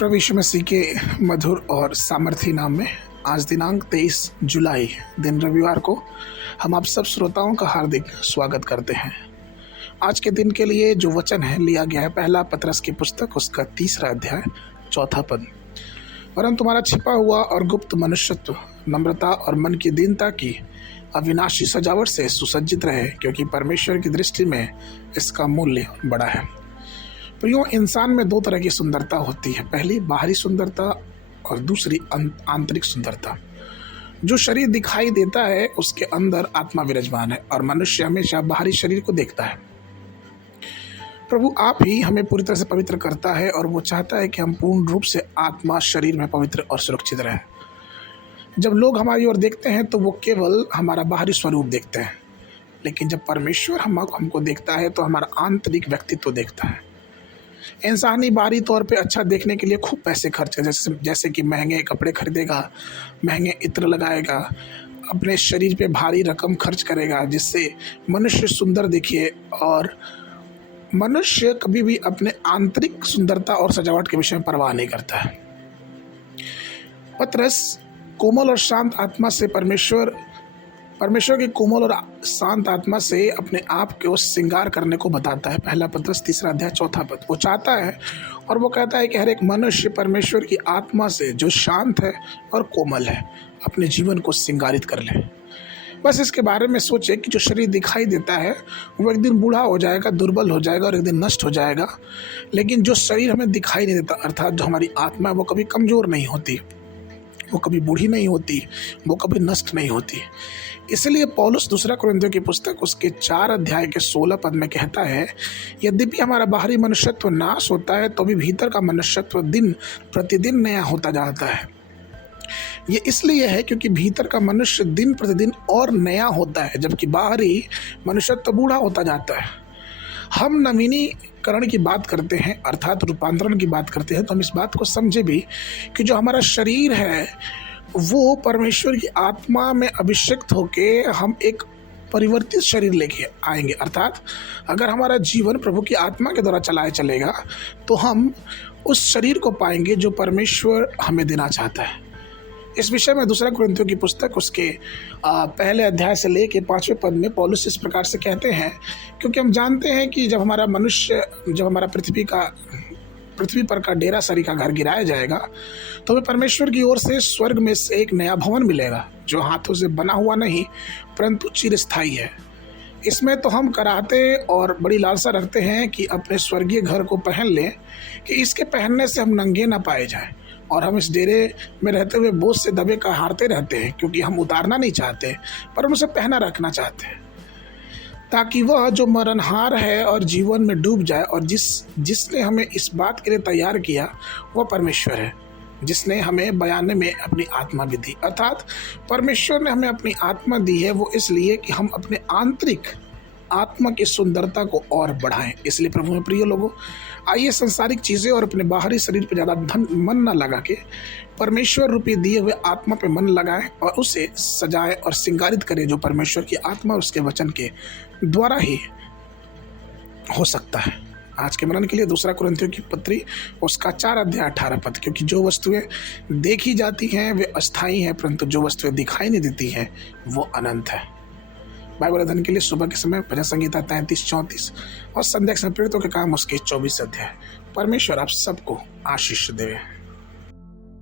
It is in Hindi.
प्रभु यीशु मसीह के मधुर और सामर्थी नाम में आज दिनांक 23 जुलाई दिन रविवार को हम आप सब श्रोताओं का हार्दिक स्वागत करते हैं। आज के दिन के लिए जो वचन है लिया गया है पहला पतरस की पुस्तक उसका 3 अध्याय 4 पद। परंतु तुम्हारा छिपा हुआ और गुप्त मनुष्यत्व नम्रता और मन की दीनता की अविनाशी सजावट से सुसज्जित रहे, क्योंकि परमेश्वर की दृष्टि में इसका मूल्य बड़ा है। प्रियो, इंसान में 2 तरह की सुंदरता होती है, पहली बाहरी सुंदरता और दूसरी आंतरिक सुंदरता। जो शरीर दिखाई देता है उसके अंदर आत्मा विराजमान है और मनुष्य हमेशा बाहरी शरीर को देखता है। प्रभु आप ही हमें पूरी तरह से पवित्र करता है और वो चाहता है कि हम पूर्ण रूप से आत्मा शरीर में पवित्र और सुरक्षित रहें। जब लोग हमारी ओर देखते हैं तो वो केवल हमारा बाहरी स्वरूप देखते हैं, लेकिन जब परमेश्वर हमको देखता है तो हमारा आंतरिक व्यक्तित्व देखता है। इंसानी बाहरी तौर पे अच्छा देखने के लिए खूब पैसे खर्चे, जैसे कि महंगे कपड़े खरीदेगा, महंगे इत्र लगाएगा, अपने शरीर पे भारी रकम खर्च करेगा जिससे मनुष्य सुंदर दिखे, और मनुष्य कभी भी अपने आंतरिक सुंदरता और सजावट के विषय में परवाह नहीं करता है। पतरस कोमल और शांत आत्मा से परमेश्वर की कोमल और शांत आत्मा से अपने आप को श्रृंगार करने को बताता है। पहला पतरस 3 अध्याय 4 पद। वो चाहता है और वो कहता है कि हर एक मनुष्य परमेश्वर की आत्मा से जो शांत है और कोमल है अपने जीवन को श्रृंगारित कर ले। बस इसके बारे में सोचे कि जो शरीर दिखाई देता है वो एक दिन बूढ़ा हो जाएगा, दुर्बल हो जाएगा और एक दिन नष्ट हो जाएगा, लेकिन जो शरीर हमें दिखाई नहीं देता अर्थात जो हमारी आत्मा है वो कभी कमज़ोर नहीं होती, वो कभी बूढ़ी नहीं होती, वो कभी नष्ट नहीं होती। इसलिए पौलुस 2 कुरिन्थियों की पुस्तक उसके 4 अध्याय के 16 पद में कहता है, यद्यपि हमारा बाहरी मनुष्यत्व नाश होता है तो भी भीतर का मनुष्यत्व दिन प्रतिदिन नया होता जाता है। ये इसलिए है क्योंकि भीतर का मनुष्य दिन प्रतिदिन और नया होता है, जबकि बाहरी मनुष्यत्व बूढ़ा होता जाता है। हम नवीनीकरण की बात करते हैं अर्थात रूपांतरण की बात करते हैं तो हम इस बात को समझे भी कि जो हमारा शरीर है वो परमेश्वर की आत्मा में अभिषेक होके हम एक परिवर्तित शरीर लेके आएंगे। अर्थात अगर हमारा जीवन प्रभु की आत्मा के द्वारा चलेगा तो हम उस शरीर को पाएंगे जो परमेश्वर हमें देना चाहता है। इस विषय में 2 कुरिन्थियों की पुस्तक उसके पहले अध्याय से लेके 5वें पद में पौलुस इस प्रकार से कहते हैं, क्योंकि हम जानते हैं कि जब हमारा पृथ्वी पर का डेरा सरी का घर गिराया जाएगा तो हमें परमेश्वर की ओर से स्वर्ग में से एक नया भवन मिलेगा जो हाथों से बना हुआ नहीं परंतु चिरस्थायी है। इसमें तो हम कराहते और बड़ी लालसा रखते हैं कि अपने स्वर्गीय घर को पहन लें कि इसके पहनने से हम नंगे ना पाए जाएं, और हम इस डेरे में रहते हुए बोझ से दबे का हारते रहते हैं क्योंकि हम उतारना नहीं चाहते पर हम उसे पहना रखना चाहते हैं, ताकि वह जो मरणहार है और जीवन में डूब जाए। और जिसने हमें इस बात के लिए तैयार किया वह परमेश्वर है, जिसने हमें बयाने में अपनी आत्मा भी दी। अर्थात परमेश्वर ने हमें अपनी आत्मा दी है वो इसलिए कि हम अपने आंतरिक आत्मा की सुंदरता को और बढ़ाएं। इसलिए प्रभु में प्रिय लोगों, आइए संसारिक चीज़ें और अपने बाहरी शरीर पर ज़्यादा मन न लगा के परमेश्वर रूपी दिए हुए आत्मा पे मन लगाएं और उसे सजाएं और श्रृंगारित करें, जो परमेश्वर की आत्मा और उसके वचन के द्वारा ही हो सकता है। आज के मनन के लिए 2 कुरिन्थियों की पत्री उसका 4 अध्याय 18 पद। क्योंकि जो वस्तुएं देखी जाती हैं वे अस्थायी हैं, परंतु जो वस्तुएं दिखाई नहीं देती हैं वो अनंत है। बाइबल अध्ययन के लिए सुबह के समय भजन संगीता 33-34 और संध्या के समय प्रेरितों के काम उसके 24 अध्याय। परमेश्वर आप सबको आशीष देवे।